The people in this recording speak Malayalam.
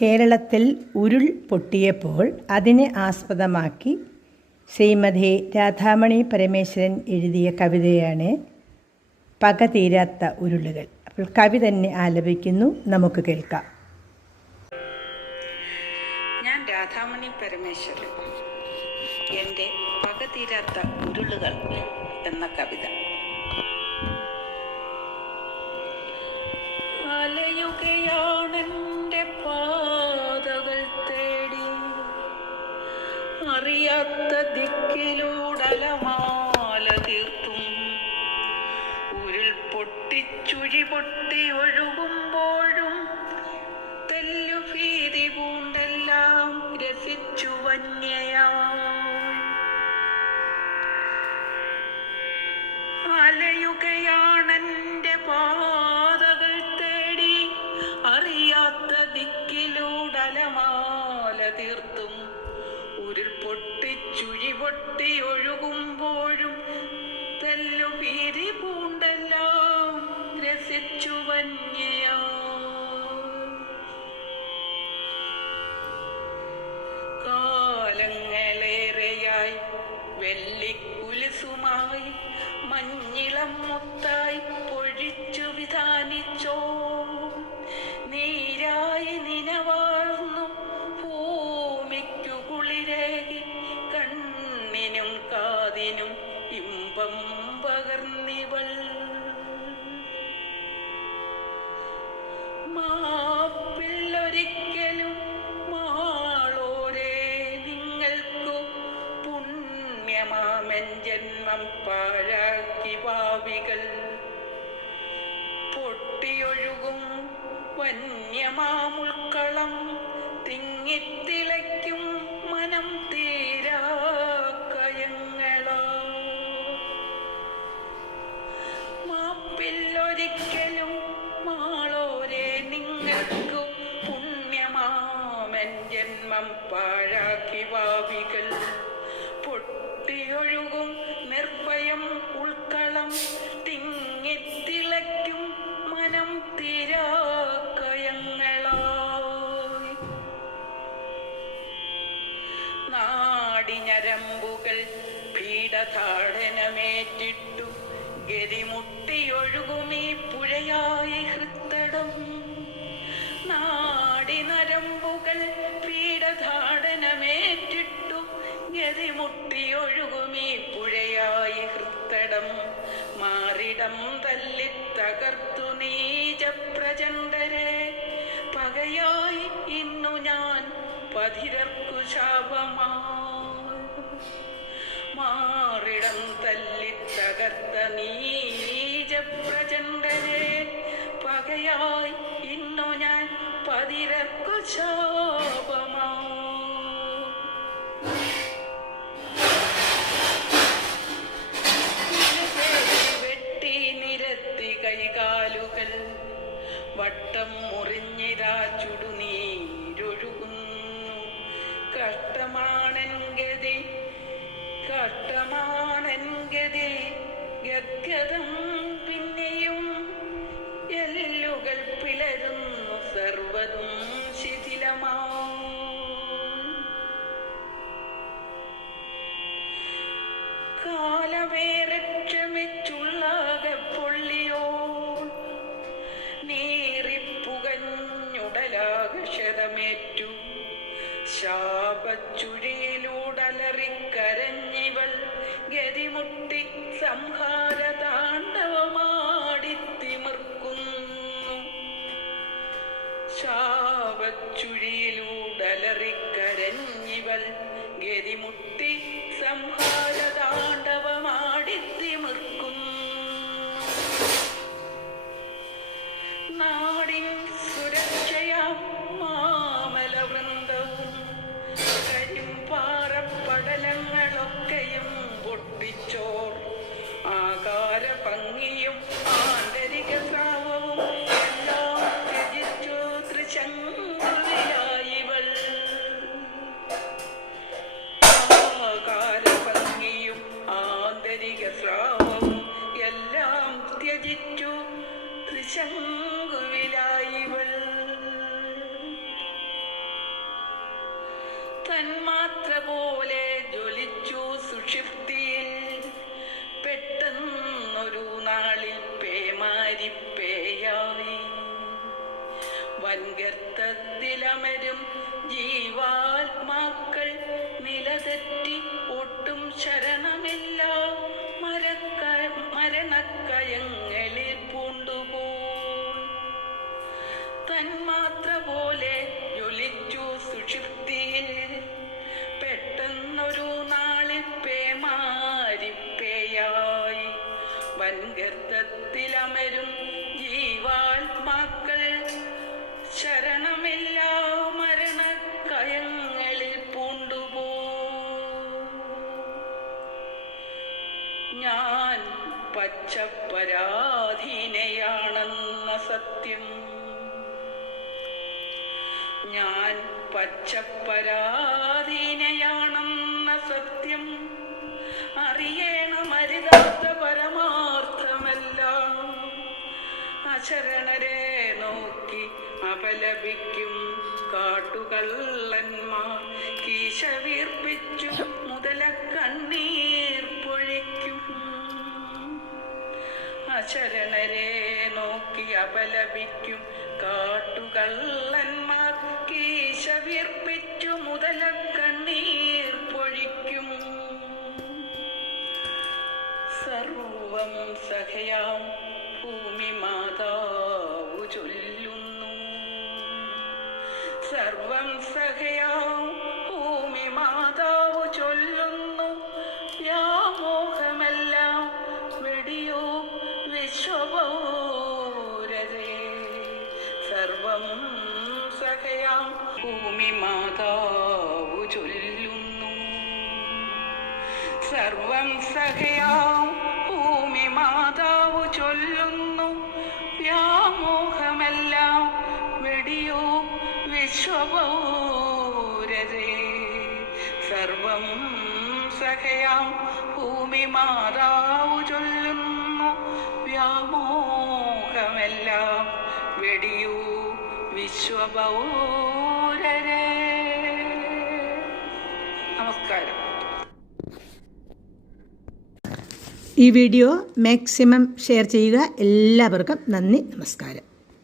കേരളത്തിൽ ഉരുൾ പൊട്ടിയപ്പോൾ അതിനെ ആസ്പദമാക്കി ശ്രീമതി രാധാമണി പരമേശ്വരൻ എഴുതിയ കവിതയാണ് പക തീരാത്ത ഉരുളുകൾ. അപ്പോൾ കവി തന്നെ ആലപിക്കുന്നു. നമുക്ക് കേൾക്കാം. ഞാൻ രാധാമണി പരമേശ്വരൻ. എന്റെ പക തീരാത്ത ഉരുളുകൾ എന്ന കവിത. അലയുകയാണെന്റെ അറിയാത്ത ദിക്കിലൂടലമാല തീർത്തും. ഉരുൾ പൊട്ടിച്ചുഴി പൊട്ടി ഒഴുകുമ്പോഴും ഒഴുകുമ്പോഴും തല്ലു പീരി പൂണ്ടെല്ലാം രസിച്ചു കാലങ്ങളേറെയായി വെള്ളിക്കുലിസുമായി മഞ്ഞിളം മുത്തായി പൊഴിച്ചു വിധാനിച്ചോ പൊട്ടിയൊഴുകും വന്യമാമുൾക്കളം തിങ്ങിത്തിളയ്ക്കും മനം തീരാക്കയങ്ങളോ മാപ്പില്ലൊരിക്കലും മാളോരെ നിങ്ങൾക്കു പുണ്യമാമൻ ജന്മം പാഴാക്കി ഭാവികൾ പൊട്ടിയൊഴുകും ഗതിമുട്ടിയൊഴുകുമീ പുഴയായി ഹൃത്തടം. നാടി നരമ്പുകൾ പീഡധാടനമേറ്റിട്ടു ഗതിമുട്ടിയൊഴുകുമീ പുഴയായി ഹൃത്തടം. മാറിടം തല്ലി തകർത്തു നീചപ്രചണ്ഡരെ. പകയായി ഇന്നു ഞാൻ പതിരർക്കു ശാപമാ. മാറിടം പകയായി ഇന്നു ഞാൻ പതിരക്കു ശോഭമോ? വെട്ടി നിരത്തി കൈകാലുകൾ വട്ടം മുറിഞ്ഞിരാ ചുടുനീരൊഴുകുന്നു. കഷ്ടമാണൻ ഗതി കഷ്ടമാണൻ ഗതി ഗദ്ഗതം സർവതും ശിഥിലമാ കാലമേറെ ക്ഷമിച്ചുള്ളാകെ പൊള്ളിയോ നീറിപ്പുകഞ്ഞുടലാകെ ക്ഷതമേറ്റു ശാപച്ചുഴിയിലൂടലറിക്കരഞ്ഞിവൾ ഗതിമുട്ടി സംഹാര സംഹാര ശങ്കുവിലായിവൾ തന്മാത്ര പോലെ ജ്വലിച്ചു സുഷിപ്തിയിൽ പെട്ടെന്നൊരു നാളിൽ പേമാരിപ്പേയായി. വൻഗർത്തത്തിലമരും ജീവാത്മാ പച്ചപ്പരാധീനയാണെന്ന സത്യം. ഞാൻ പച്ചപ്പരാധീനയാണെന്ന സത്യം അറിയണമരുതാത്ത പരമാർത്ഥമെല്ലാം അശരണരെ നോക്കി അപലപിക്കും കാട്ടുകള്ളന്മാർ. കീശ വീർപ്പിച്ചു മുതല കണ്ണീർ അശരണരെ നോക്കി അപലപിക്കും കാട്ടുകള്ളന്മാർ കീശ മുതല കണ്ണീർ പൊഴിക്കും. സർവം സഖയാം ഭൂമി മാതാവു ചൊല്ലുന്നു. സർവം സഖയാം ഭൂമി മാതാവു ചൊല്ലുന്നു. സർവം സഹയാം ഭൂമി മാതാവു ചൊല്ലുന്നു. വ്യാമോഹമെല്ലാം വെടിയോ വിശ്വപൗരരേ സർവം സഹയാം ഭൂമി മാതാവു ചൊല്ലുന്നു. വ്യാമോഹമെല്ലാം വെടിയൂ നമസ്കാരം. ഈ വീഡിയോ മാക്സിമം ഷെയർ ചെയ്യുക. എല്ലാവർക്കും നന്ദി നമസ്കാരം.